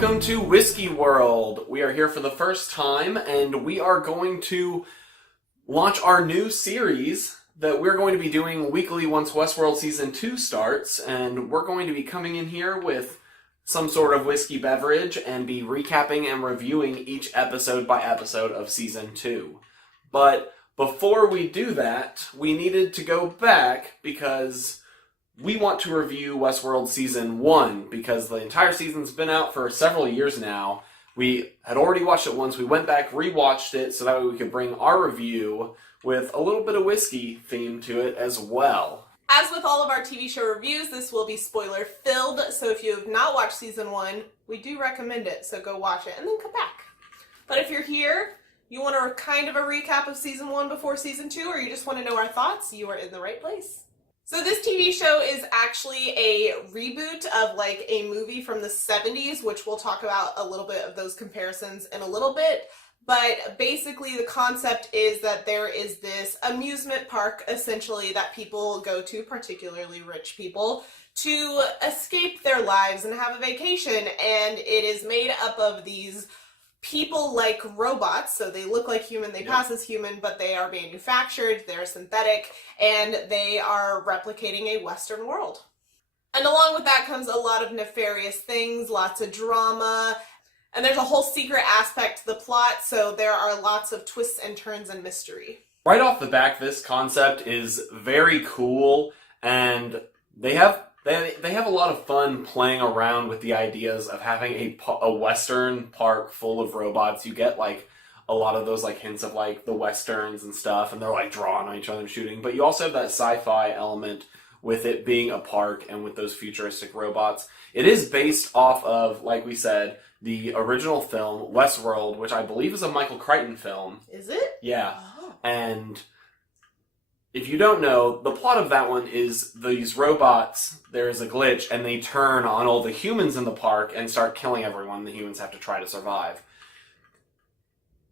Welcome to Whiskeyworld. We are here for the first time, and we are going to launch our new series that we're going to be doing weekly once Westworld Season 2 starts, and we're going to be coming in here with some sort of whiskey beverage and be recapping and reviewing each episode by episode of Season 2. But before we do that, we needed to go back because we want to review Westworld Season 1 because the entire season's been out for several years now. We had already watched it once. We went back, rewatched it, so that way we could bring our review with a little bit of whiskey theme to it as well. As with all of our TV show reviews, this will be spoiler-filled, so if you have not watched Season 1, we do recommend it, so go watch it and then come back. But if you're here, you want a kind of a recap of Season 1 before Season 2, or you just want to know our thoughts, you are in the right place. So this TV show is actually a reboot of like a movie from the 70s, which we'll talk about a little bit of those comparisons in a little bit. But basically the concept is that there is this amusement park, essentially, that people go to, particularly rich people, to escape their lives and have a vacation. And it is made up of these people-like robots, so they look like human, they pass as human, but they are manufactured, they're synthetic, and they are replicating a Western world. And along with that comes a lot of nefarious things, lots of drama, and there's a whole secret aspect to the plot, so there are lots of twists and turns and mystery. Right off the back, this concept is very cool, and they have a lot of fun playing around with the ideas of having a Western park full of robots. You get like a lot of those like hints of like the Westerns and stuff, and they're like drawing on each other and shooting. But you also have that sci-fi element with it being a park and with those futuristic robots. It is based off of, like we said, the original film, Westworld, which I believe is a Michael Crichton film. Is it? Yeah. Oh. And if you don't know, the plot of that one is these robots, there is a glitch, and they turn on all the humans in the park and start killing everyone. The humans have to try to survive.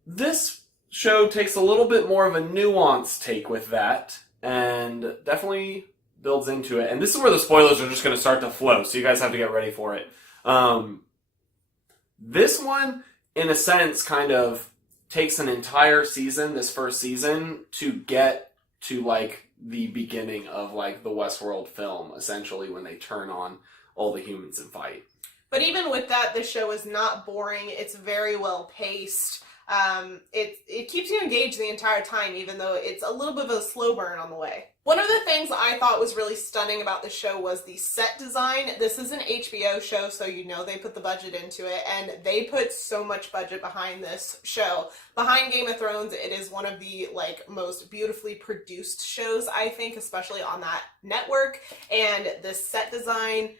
This show takes a little bit more of a nuanced take with that, and definitely builds into it. And this is where the spoilers are just going to start to flow, so you guys have to get ready for it. This one, in a sense, kind of takes an entire season, this first season, to get to, like, the beginning of, like, the Westworld film, essentially, when they turn on all the humans and fight. But even with that, the show is not boring. It's very well paced. It keeps you engaged the entire time, even though it's a little bit of a slow burn on the way. One of the things I thought was really stunning about the show was the set design. This is an HBO show, so you know they put the budget into it, and they put so much budget behind this show. Behind Game of Thrones, it is one of the most beautifully produced shows, I think, especially on that network, and the set design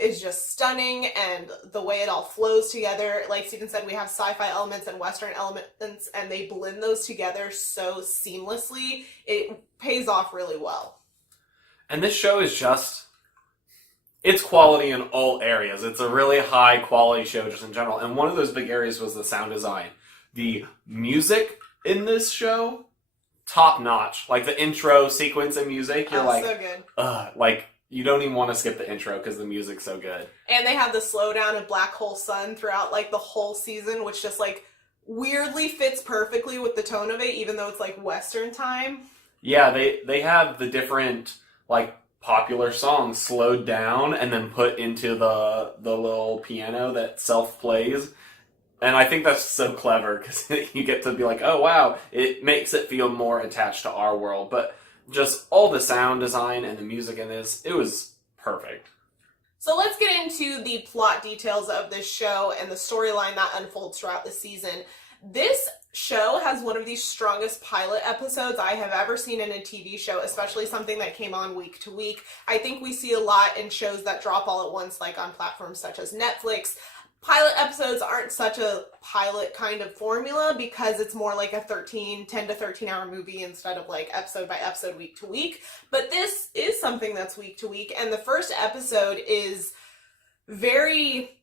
is just stunning, and the way it all flows together. Like Stephen said, we have sci-fi elements and Western elements, and they blend those together so seamlessly. It pays off really well. And this show is just, it's quality in all areas. It's a really high quality show just in general. And one of those big areas was the sound design. The music in this show, top notch. Like the intro sequence of music, you're like, so good. Like, you don't even want to skip the intro because the music's so good. And they have the slowdown of Black Hole Sun throughout like the whole season, which just like weirdly fits perfectly with the tone of it, even though it's like Western time. Yeah, they have the different like popular songs slowed down and then put into the little piano that self-plays. And I think that's so clever because you get to be like, oh wow, it makes it feel more attached to our world. But just all the sound design and the music in this, it was perfect. So let's get into the plot details of this show and the storyline that unfolds throughout the season. This show has one of the strongest pilot episodes I have ever seen in a TV show, especially something that came on week to week. I think we see a lot in shows that drop all at once, like on platforms such as Netflix. Pilot episodes aren't such a pilot kind of formula because it's more like a 10 to 13 hour movie instead of like episode by episode, week to week. But this is something that's week to week, and the first episode is very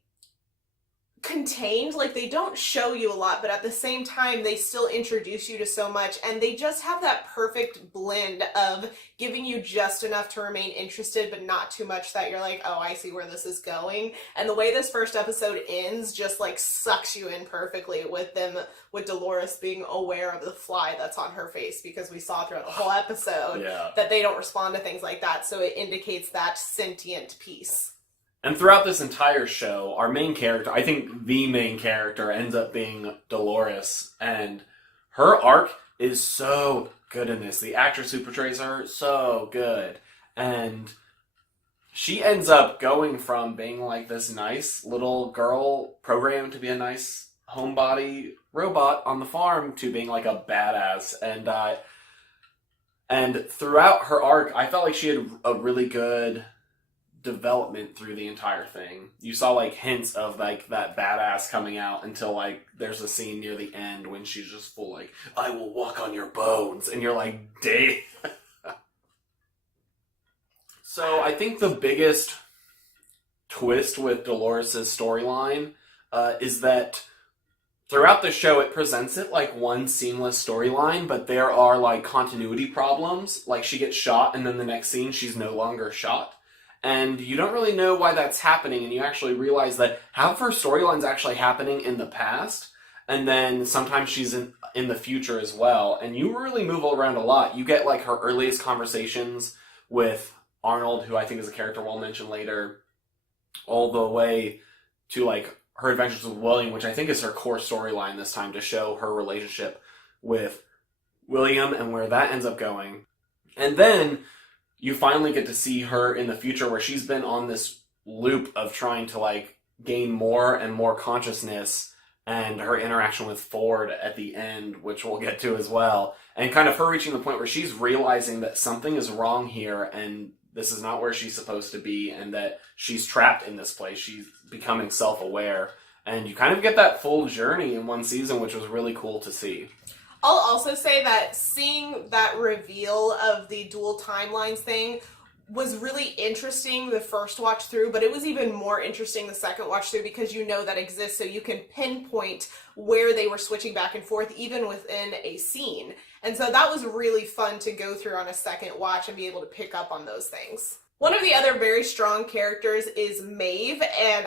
contained. Like, they don't show you a lot, but at the same time they still introduce you to so much, and they just have that perfect blend of giving you just enough to remain interested but not too much that you're like, oh, I see where this is going. And the way this first episode ends just like sucks you in perfectly, with Dolores being aware of the fly that's on her face, because we saw throughout the whole episode that they don't respond to things like that, so it indicates that sentient piece. And throughout this entire show, our main character, I think the main character, ends up being Dolores. And her arc is so good in this. The actress who portrays her, so good. And she ends up going from being like this nice little girl programmed to be a nice homebody robot on the farm to being like a badass. And throughout her arc, I felt like she had a really good development through the entire thing. You saw like hints of like that badass coming out until like there's a scene near the end when she's just full like, I will walk on your bones, and you're like, damn. So I think the biggest twist with Dolores' storyline is that throughout the show it presents it like one seamless storyline, but there are like continuity problems. Like, she gets shot and then the next scene she's no longer shot. And you don't really know why that's happening, and you actually realize that half of her storyline's actually happening in the past, and then sometimes she's in the future as well. And you really move around a lot. You get like her earliest conversations with Arnold, who I think is a character we'll mention later, all the way to like her adventures with William, which I think is her core storyline this time, to show her relationship with William and where that ends up going. And then you finally get to see her in the future, where she's been on this loop of trying to like gain more and more consciousness, and her interaction with Ford at the end, which we'll get to as well, and kind of her reaching the point where she's realizing that something is wrong here and this is not where she's supposed to be, and that she's trapped in this place. She's becoming self-aware, and you kind of get that full journey in one season, which was really cool to see. I'll also say that seeing that reveal of the dual timelines thing was really interesting the first watch through, but it was even more interesting the second watch through, because you know that exists, so you can pinpoint where they were switching back and forth even within a scene. And so that was really fun to go through on a second watch and be able to pick up on those things. One of the other very strong characters is Maeve, and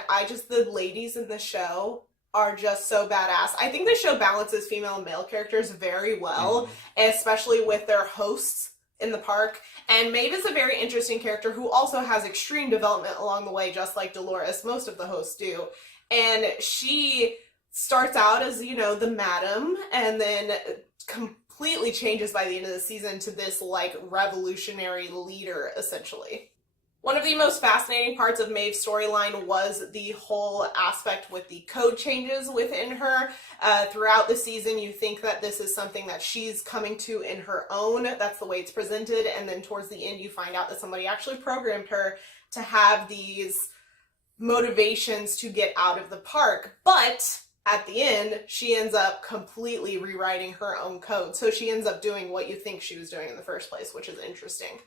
the ladies in the show are just so badass. I think the show balances female and male characters very well, especially with their hosts in the park. And Maeve is a very interesting character who also has extreme development along the way, just like Dolores. Most of the hosts do. And she starts out as, the madam, and then completely changes by the end of the season to this, like, revolutionary leader, essentially. One of the most fascinating parts of Maeve's storyline was the whole aspect with the code changes within her. Throughout the season, you think that this is something that she's coming to in her own. That's the way it's presented. And then towards the end, you find out that somebody actually programmed her to have these motivations to get out of the park. But at the end, she ends up completely rewriting her own code. So she ends up doing what you think she was doing in the first place, which is interesting.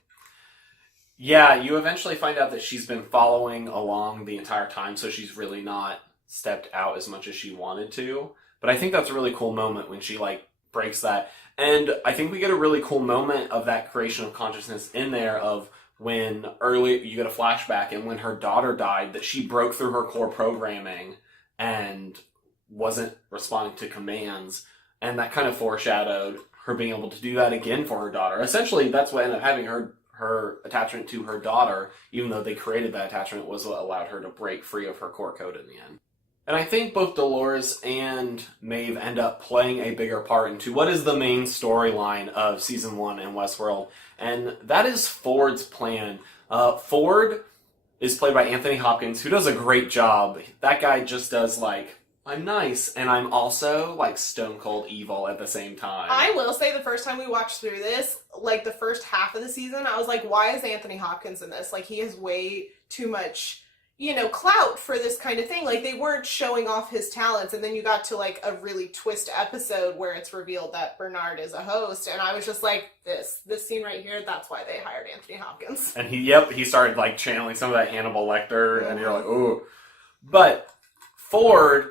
Yeah, you eventually find out that she's been following along the entire time, so she's really not stepped out as much as she wanted to. But I think that's a really cool moment when she, like, breaks that. And I think we get a really cool moment of that creation of consciousness in there of when you get a flashback, and when her daughter died, that she broke through her core programming and wasn't responding to commands. And that kind of foreshadowed her being able to do that again for her daughter. Essentially, that's what ended up having her attachment to her daughter, even though they created that attachment, was what allowed her to break free of her core code in the end. And I think both Dolores and Maeve end up playing a bigger part into what is the main storyline of Season 1 in Westworld, and that is Ford's plan. Ford is played by Anthony Hopkins, who does a great job. That guy just does, like, I'm nice, and I'm also, like, stone cold evil at the same time. I will say the first time we watched through this, like, the first half of the season, I was like, why is Anthony Hopkins in this? Like, he has way too much, clout for this kind of thing. Like, they weren't showing off his talents, and then you got to, like, a really twist episode where it's revealed that Bernard is a host, and I was just like, this scene right here, that's why they hired Anthony Hopkins. And he started, like, channeling some of that Hannibal Lecter, and you're like, ooh. But Ford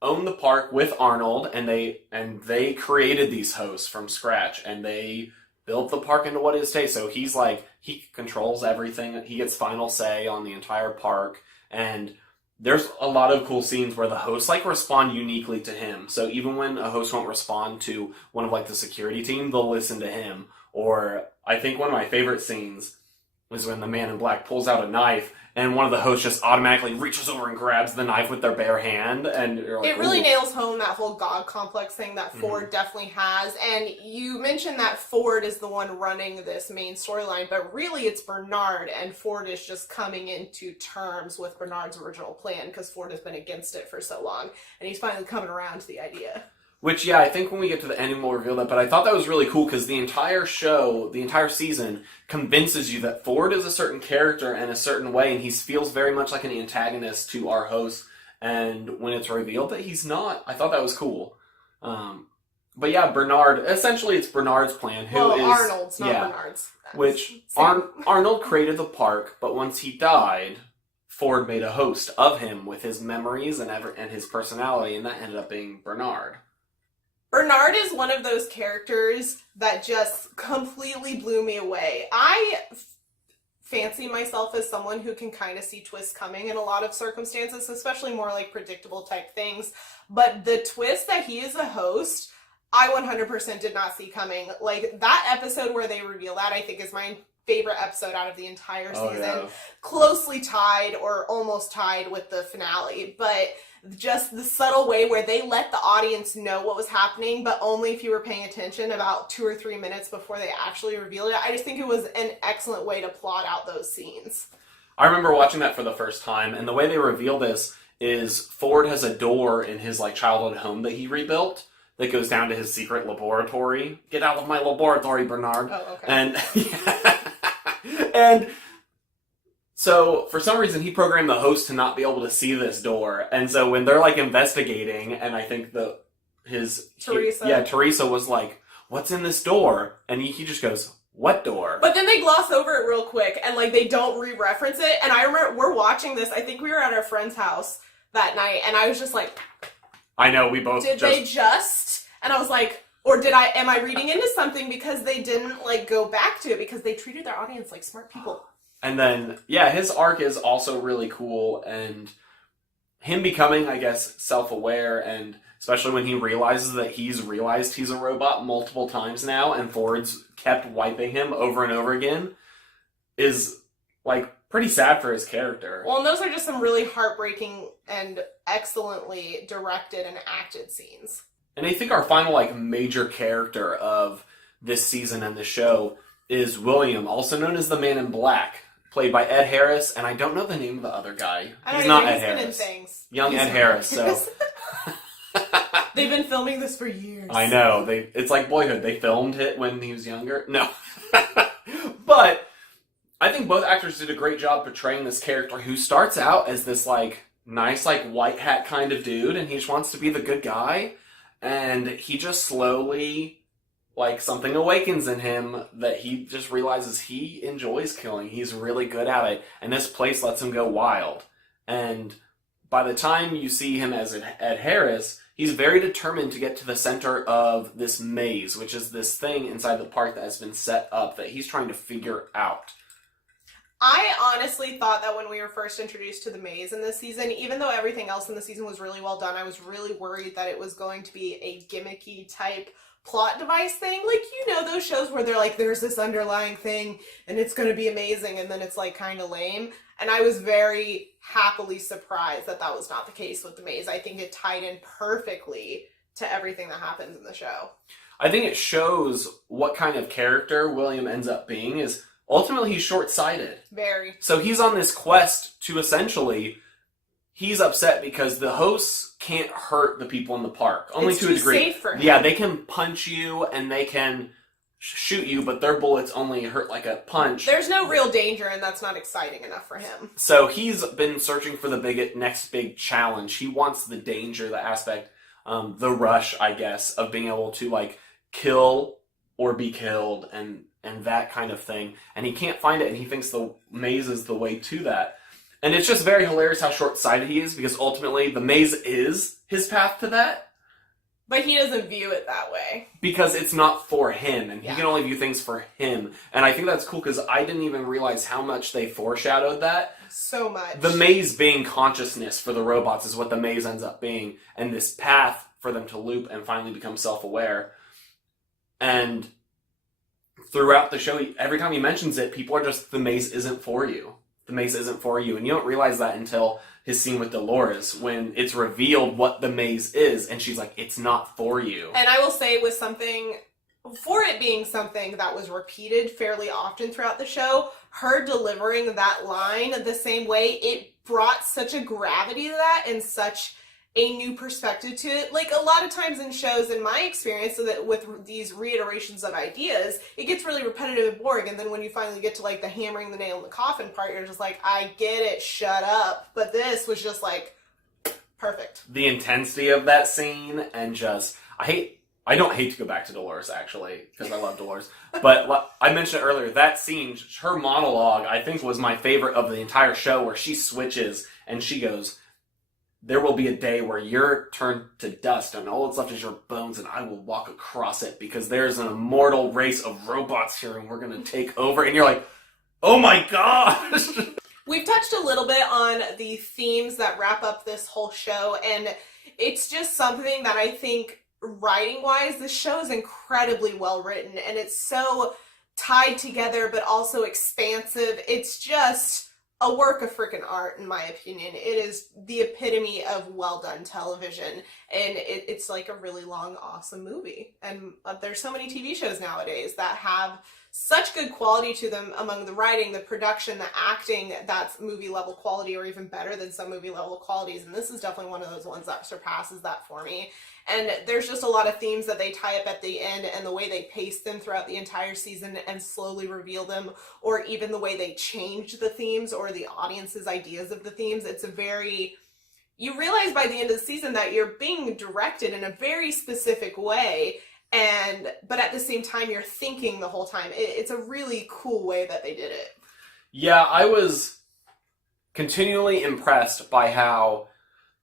own the park with Arnold, and they created these hosts from scratch, and they built the park into what it is today. So he's like, he controls everything. He gets final say on the entire park, and there's a lot of cool scenes where the hosts like respond uniquely to him. So even when a host won't respond to one of like the security team, they'll listen to him. Or I think one of my favorite scenes was when the man in black pulls out a knife, and one of the hosts just automatically reaches over and grabs the knife with their bare hand, and you're like, it really ooh. nails home that whole God complex thing that Ford definitely has. And you mentioned that Ford is the one running this main storyline, but really it's Bernard, and Ford is just coming into terms with Bernard's original plan because Ford has been against it for so long, and he's finally coming around to the idea. Which, yeah, I think when we get to the ending we'll reveal that, but I thought that was really cool because the entire show, the entire season, convinces you that Ford is a certain character in a certain way, and he feels very much like an antagonist to our host, and when it's revealed that he's not, I thought that was cool. But yeah, Bernard, essentially it's Bernard's plan. Arnold's, not Bernard's. Which, Arnold created the park, but once he died, Ford made a host of him with his memories and his personality, and that ended up being Bernard. Bernard is one of those characters that just completely blew me away. I fancy myself as someone who can kind of see twists coming in a lot of circumstances, especially more like predictable type things. But the twist that he is a host, I 100% did not see coming. Like, that episode where they reveal that, I think is my favorite episode out of the entire season. Yeah. Closely tied or almost tied with the finale. But just the subtle way where they let the audience know what was happening, but only if you were paying attention about 2 or 3 minutes before they actually revealed it. I just think it was an excellent way to plot out those scenes. I remember watching that for the first time, and the way they reveal this is Ford has a door in his like childhood home that he rebuilt that goes down to his secret laboratory. Get out of my laboratory, Bernard. Oh, okay. And and so for some reason he programmed the host to not be able to see this door. And so when they're like investigating, and I think Teresa was like, "What's in this door?" And he just goes, "What door?" But then they gloss over it real quick, and like they don't re-reference it. And I remember we're watching this. I think we were at our friend's house that night, and I was just like, I know, we both they just? And I was like, or am I reading into something because they didn't like go back to it because they treated their audience like smart people. And then, yeah, his arc is also really cool, and him becoming, I guess, self-aware, and especially when he realizes that he's realized he's a robot multiple times now, and Ford's kept wiping him over and over again, is, like, pretty sad for his character. Well, and those are just some really heartbreaking and excellently directed and acted scenes. And I think our final, like, major character of this season and the show is William, also known as the Man in Black, played by Ed Harris, and I don't know the name of the other guy. He's not Ed Harris. Been in things. Young Ed Harris, so... They've been filming this for years. I know. It's like Boyhood. They filmed it when he was younger. No. But I think both actors did a great job portraying this character who starts out as this, like, nice, like, white hat kind of dude, and he just wants to be the good guy, and he just slowly... like, something awakens in him that he just realizes he enjoys killing. He's really good at it. And this place lets him go wild. And by the time you see him as Ed Harris, he's very determined to get to the center of this maze, which is this thing inside the park that has been set up that he's trying to figure out. I honestly thought that when we were first introduced to the maze in this season, even though everything else in the season was really well done, I was really worried that it was going to be a gimmicky type plot device thing. Like, you know, those shows where they're like, there's this underlying thing and it's going to be amazing, and then it's like kind of lame. And I was very happily surprised that that was not the case with the maze. I think it tied in perfectly to everything that happens in the show. I think it shows what kind of character William ends up being. Is ultimately he's short-sighted. Very. So he's on this quest to essentially... He's upset because the hosts can't hurt the people in the park. Only it's to too a degree. Safe for him. Yeah, they can punch you and they can shoot you, but their bullets only hurt like a punch. There's no real danger, and that's not exciting enough for him. So he's been searching for the next big challenge. He wants the danger, the aspect, the rush, I guess, of being able to like kill or be killed and that kind of thing. And he can't find it, and he thinks the maze is the way to that. And it's just very hilarious how short-sighted he is, because ultimately the maze is his path to that. But he doesn't view it that way. Because it's not for him, and he Yeah. can only view things for him. And I think that's cool, because I didn't even realize how much they foreshadowed that. So much. The maze being consciousness for the robots is what the maze ends up being, and this path for them to loop and finally become self-aware. And throughout the show, every time he mentions it, people are just, the maze isn't for you. The maze isn't for you. And you don't realize that until his scene with Dolores, when it's revealed what the maze is, and she's like, it's not for you. And I will say, with something, for it being something that was repeated fairly often throughout the show, her delivering that line the same way, it brought such a gravity to that and such a new perspective to it. Like, a lot of times in shows, in my experience, so that with these reiterations of ideas, it gets really repetitive and boring, and then when you finally get to, like, the hammering the nail in the coffin part, you're just like, I get it, shut up. But this was just, like, perfect. The intensity of that scene, and just, I don't hate to go back to Dolores, actually, because I love Dolores, but I mentioned earlier, that scene, her monologue, I think was my favorite of the entire show, where she switches, and she goes, there will be a day where you're turned to dust, and all that's left is your bones, and I will walk across it, because there's an immortal race of robots here, and we're going to take over. And you're like, oh my gosh! We've touched a little bit on the themes that wrap up this whole show, and it's just something that I think, writing-wise, this show is incredibly well written, and it's so tied together, but also expansive. It's just a work of freaking art, in my opinion. It is the epitome of well-done television, and it's like a really long, awesome movie. And there's so many TV shows nowadays that have such good quality to them, among the writing, the production, the acting, that's movie-level quality, or even better than some movie-level qualities, and this is definitely one of those ones that surpasses that for me. And there's just a lot of themes that they tie up at the end, and the way they pace them throughout the entire season and slowly reveal them, or even the way they change the themes or the audience's ideas of the themes. It's a very... You realize by the end of the season that you're being directed in a very specific way, but at the same time you're thinking the whole time. It's a really cool way that they did it. Yeah, I was continually impressed by how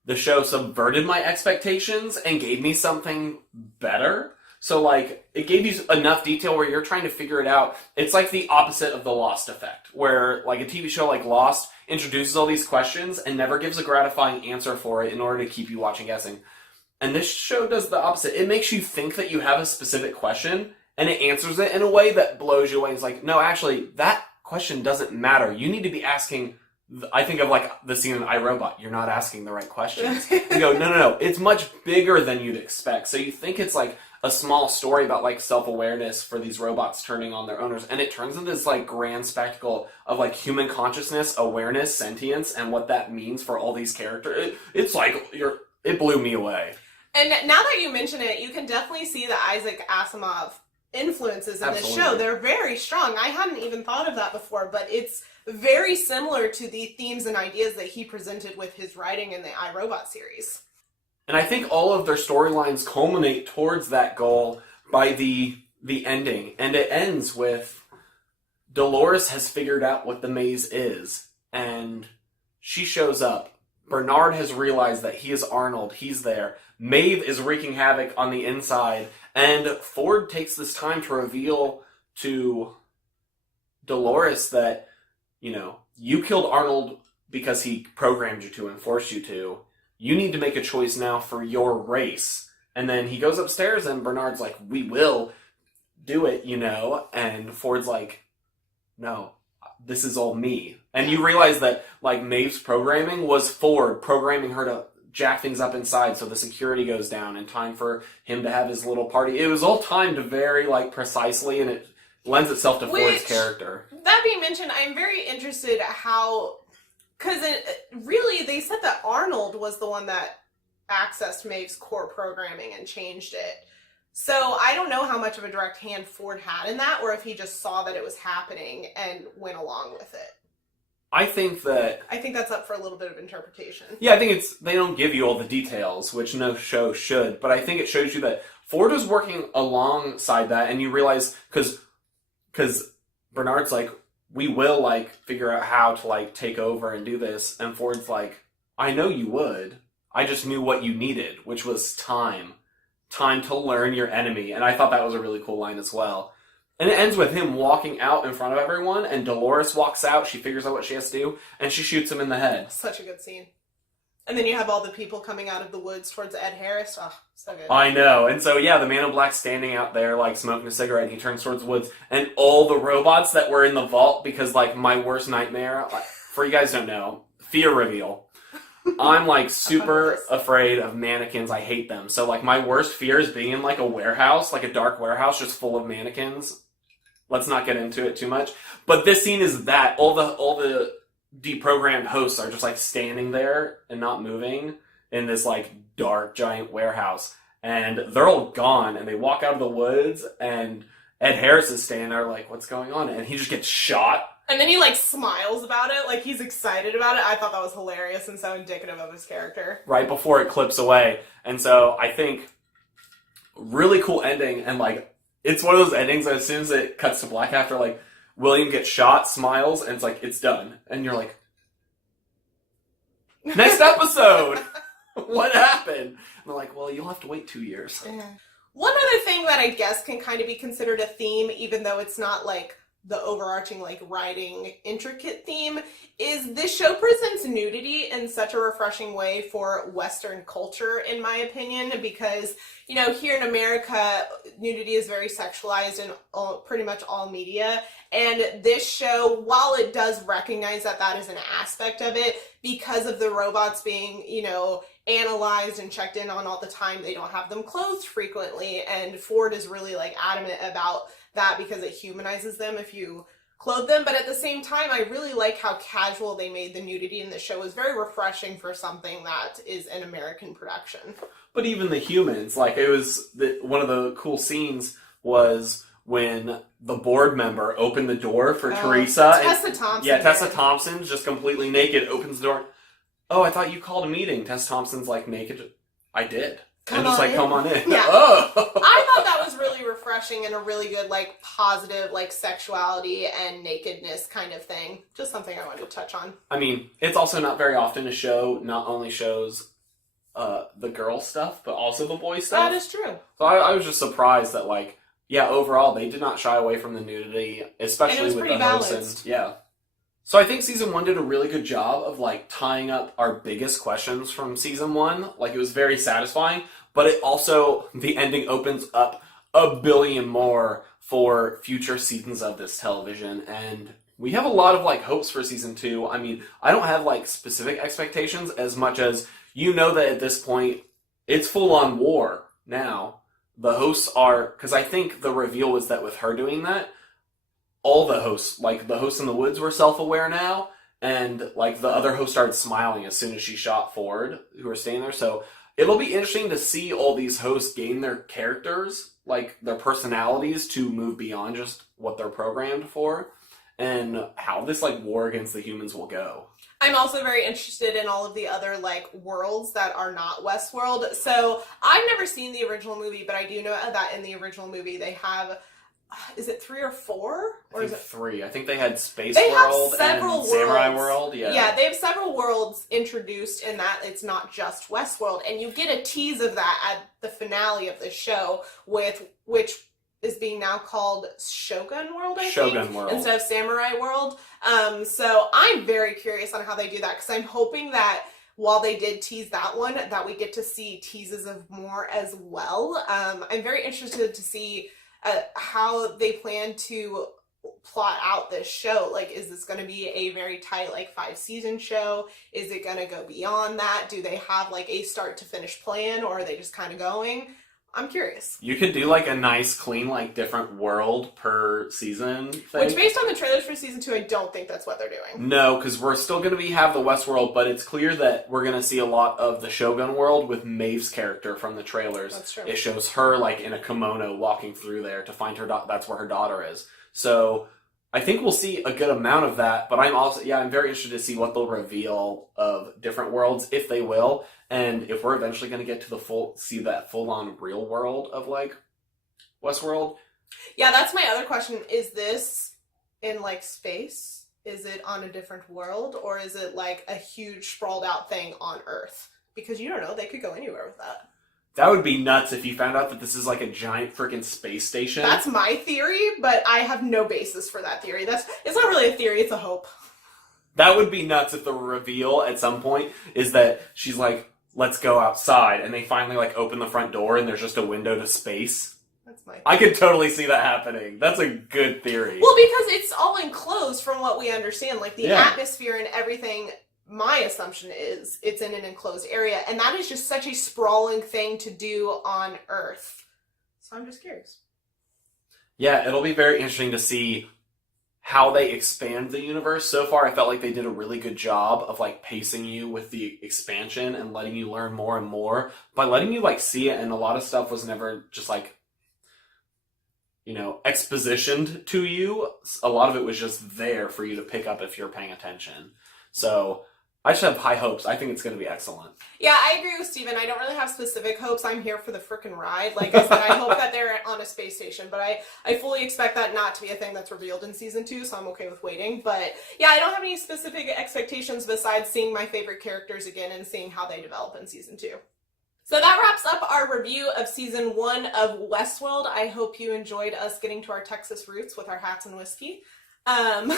the show subverted my expectations and gave me something better. So, like, it gave you enough detail where you're trying to figure it out. It's like the opposite of the Lost effect, where, like, a TV show like Lost introduces all these questions and never gives a gratifying answer for it in order to keep you watching guessing. And this show does the opposite. It makes you think that you have a specific question, and it answers it in a way that blows you away. It's like, no, actually, that question doesn't matter. You need to be asking... I think of, like, the scene in iRobot. You're not asking the right questions. You go, no. It's much bigger than you'd expect. So you think it's, like, a small story about, like, self-awareness for these robots turning on their owners. And it turns into this, like, grand spectacle of, like, human consciousness, awareness, sentience, and what that means for all these characters. It's like, it blew me away. And now that you mention it, you can definitely see the Isaac Asimov influences in this show. They're very strong. I hadn't even thought of that before, but it's very similar to the themes and ideas that he presented with his writing in the iRobot series. And I think all of their storylines culminate towards that goal by the ending. And it ends with Dolores has figured out what the maze is, and she shows up. Bernard has realized that he is Arnold. He's there. Maeve is wreaking havoc on the inside. And Ford takes this time to reveal to Dolores that, you know, you killed Arnold because he programmed you to and forced you to. You need to make a choice now for your race. And then he goes upstairs and Bernard's like, we will do it, you know? And Ford's like, no, this is all me. And you realize that, like, Maeve's programming was Ford programming her to jack things up inside so the security goes down in time for him to have his little party. It was all timed very, like, precisely, and it lends itself to Ford's character. That being mentioned, I'm very interested how... Because really, they said that Arnold was the one that accessed Maeve's core programming and changed it. So I don't know how much of a direct hand Ford had in that, or if he just saw that it was happening and went along with it. I think that's up for a little bit of interpretation. Yeah, I think they don't give you all the details, which no show should, but I think it shows you that Ford was working alongside that, and you realize, because Bernard's like, we will, like, figure out how to, like, take over and do this. And Ford's like, I know you would. I just knew what you needed, which was time. Time to learn your enemy. And I thought that was a really cool line as well. And it ends with him walking out in front of everyone, and Dolores walks out, she figures out what she has to do, and she shoots him in the head. Such a good scene. And then you have all the people coming out of the woods towards Ed Harris. Oh, so good. I know. And so, yeah, the Man in Black's standing out there, like, smoking a cigarette, and he turns towards the woods, and all the robots that were in the vault, because, like, my worst nightmare, for you guys don't know, fear reveal. I'm, like, super afraid of mannequins. I hate them. So, like, my worst fear is being in, like, a warehouse, like a dark warehouse just full of mannequins. Let's not get into it too much. But this scene is that. All the deprogrammed hosts are just, like, standing there and not moving in this, like, dark, giant warehouse. And they're all gone, and they walk out of the woods, and Ed Harris is standing there like, what's going on? And he just gets shot. And then he, like, smiles about it, like he's excited about it. I thought that was hilarious and so indicative of his character. Right before it clips away. And so I think really cool ending, and, like, it's one of those endings that as soon as it cuts to black after, like, William gets shot, smiles, and it's like, it's done. And you're like, next episode! What happened? And they're like, well, you'll have to wait 2 years. Yeah. One other thing that I guess can kind of be considered a theme, even though it's not, like, the overarching, like, writing intricate theme, is this show presents nudity in such a refreshing way for Western culture, in my opinion, because, you know, here in America, nudity is very sexualized in pretty much all media, and this show, while it does recognize that that is an aspect of it, because of the robots being, you know, analyzed and checked in on all the time, they don't have them clothed frequently, and Ford is really, like, adamant about that because it humanizes them if you clothe them. But at the same time, I really like how casual they made the nudity in the show. It was very refreshing for something that is an American production. But even the humans, like, it was one of the cool scenes was when the board member opened the door for Teresa. Tessa Thompson. Yeah, Tessa Thompson, just completely naked, opens the door. Oh, I thought you called a meeting. Tessa Thompson's, like, naked. I did. Come on in. Yeah. Oh. I thought that was really refreshing and a really good, like, positive, like, sexuality and nakedness kind of thing. Just something I wanted to touch on. I mean, it's also not very often a show not only shows the girl stuff, but also the boy stuff. That is true. So I was just surprised that, like, yeah, overall, they did not shy away from the nudity, especially and it was with pretty the hosts. balanced. And, yeah. So I think season 1 did a really good job of, like, tying up our biggest questions from season 1. Like, it was very satisfying, but it also, the ending opens up a billion more for future seasons of this television, and we have a lot of, like, hopes for season 2. I mean, I don't have, like, specific expectations as much as you know that at this point, it's full-on war now. The hosts are, because I think the reveal was that with her doing that, all the hosts, like the hosts in the woods, were self-aware now, and, like, the other host started smiling as soon as she shot Ford, who were staying there. So it'll be interesting to see all these hosts gain their characters, like their personalities, to move beyond just what they're programmed for, and how this, like, war against the humans will go. I'm also very interested in all of the other, like, worlds that are not Westworld. So I've never seen the original movie, but I do know that in the original movie they have, is it 3 or 4? Or is it 3? I think they had Space they World have several and Samurai worlds. World. Yeah, they have several worlds introduced in that it's not just Westworld, and you get a tease of that at the finale of the show, with which is being now called Shogun World, I think, World instead of Samurai World. So I'm very curious on how they do that, because I'm hoping that while they did tease that one, that we get to see teases of more as well. I'm very interested to see how they plan to plot out this show. Like, is this going to be a very tight, like, 5-season show? Is it going to go beyond that? Do they have, like, a start to finish plan, or are they just kind of going? I'm curious. You could do, like, a nice, clean, like, different world per season thing. Which, based on the trailers for season 2, I don't think that's what they're doing. No, because we're still going to have the Westworld, but it's clear that we're going to see a lot of the Shogun World with Maeve's character from the trailers. That's true. It shows her, like, in a kimono walking through there to find her that's where her daughter is. So I think we'll see a good amount of that, but I'm very interested to see what they'll reveal of different worlds, if they will, and if we're eventually going to get to the full-on real world of, like, Westworld. Yeah, that's my other question. Is this in like space? Is it on a different world? Or is it like a huge sprawled out thing on Earth? Because you don't know, they could go anywhere with that. That would be nuts if you found out that this is like a giant freaking space station. That's my theory, but I have no basis for that theory. It's not really a theory, it's a hope. That would be nuts if the reveal at some point is that she's like, let's go outside, and they finally like open the front door and there's just a window to space. That's my theory. I could totally see that happening. That's a good theory. Well, because it's all enclosed from what we understand. Like the atmosphere and everything, my assumption is it's in an enclosed area. And that is just such a sprawling thing to do on Earth. So I'm just curious. Yeah, it'll be very interesting to see how they expand the universe. So far, I felt like they did a really good job of like pacing you with the expansion and letting you learn more and more by letting you like see it. And a lot of stuff was never just like, you know, expositioned to you. A lot of it was just there for you to pick up if you're paying attention. So I just have high hopes. I think it's going to be excellent. Yeah, I agree with Steven. I don't really have specific hopes. I'm here for the frickin' ride. Like I said, I hope that they're on a space station, but I fully expect that not to be a thing that's revealed in season 2, so I'm okay with waiting. But yeah, I don't have any specific expectations besides seeing my favorite characters again and seeing how they develop in season 2. So that wraps up our review of season 1 of Westworld. I hope you enjoyed us getting to our Texas roots with our hats and whiskey. As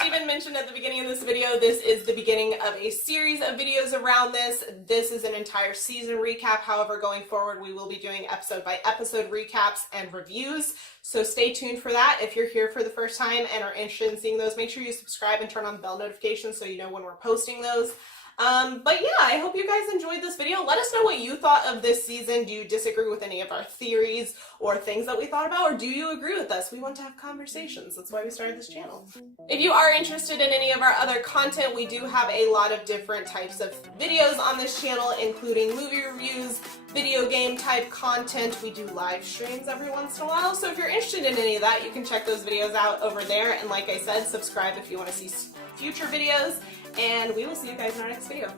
Steven mentioned at the beginning of this video, this is the beginning of a series of videos around this. This is an entire season recap. However, going forward, we will be doing episode by episode recaps and reviews. So stay tuned for that. If you're here for the first time and are interested in seeing those, make sure you subscribe and turn on the bell notifications so you know when we're posting those. But yeah, I hope you guys enjoyed this video. Let us know what you thought of this season. Do you disagree with any of our theories or things that we thought about, or do you agree with us? We want to have conversations. That's why we started this channel. If you are interested in any of our other content, we do have a lot of different types of videos on this channel, including movie reviews, video game type content. We do live streams every once in a while. So if you're interested in any of that, you can check those videos out over there. And like I said, subscribe if you want to see future videos. And we will see you guys in our next video.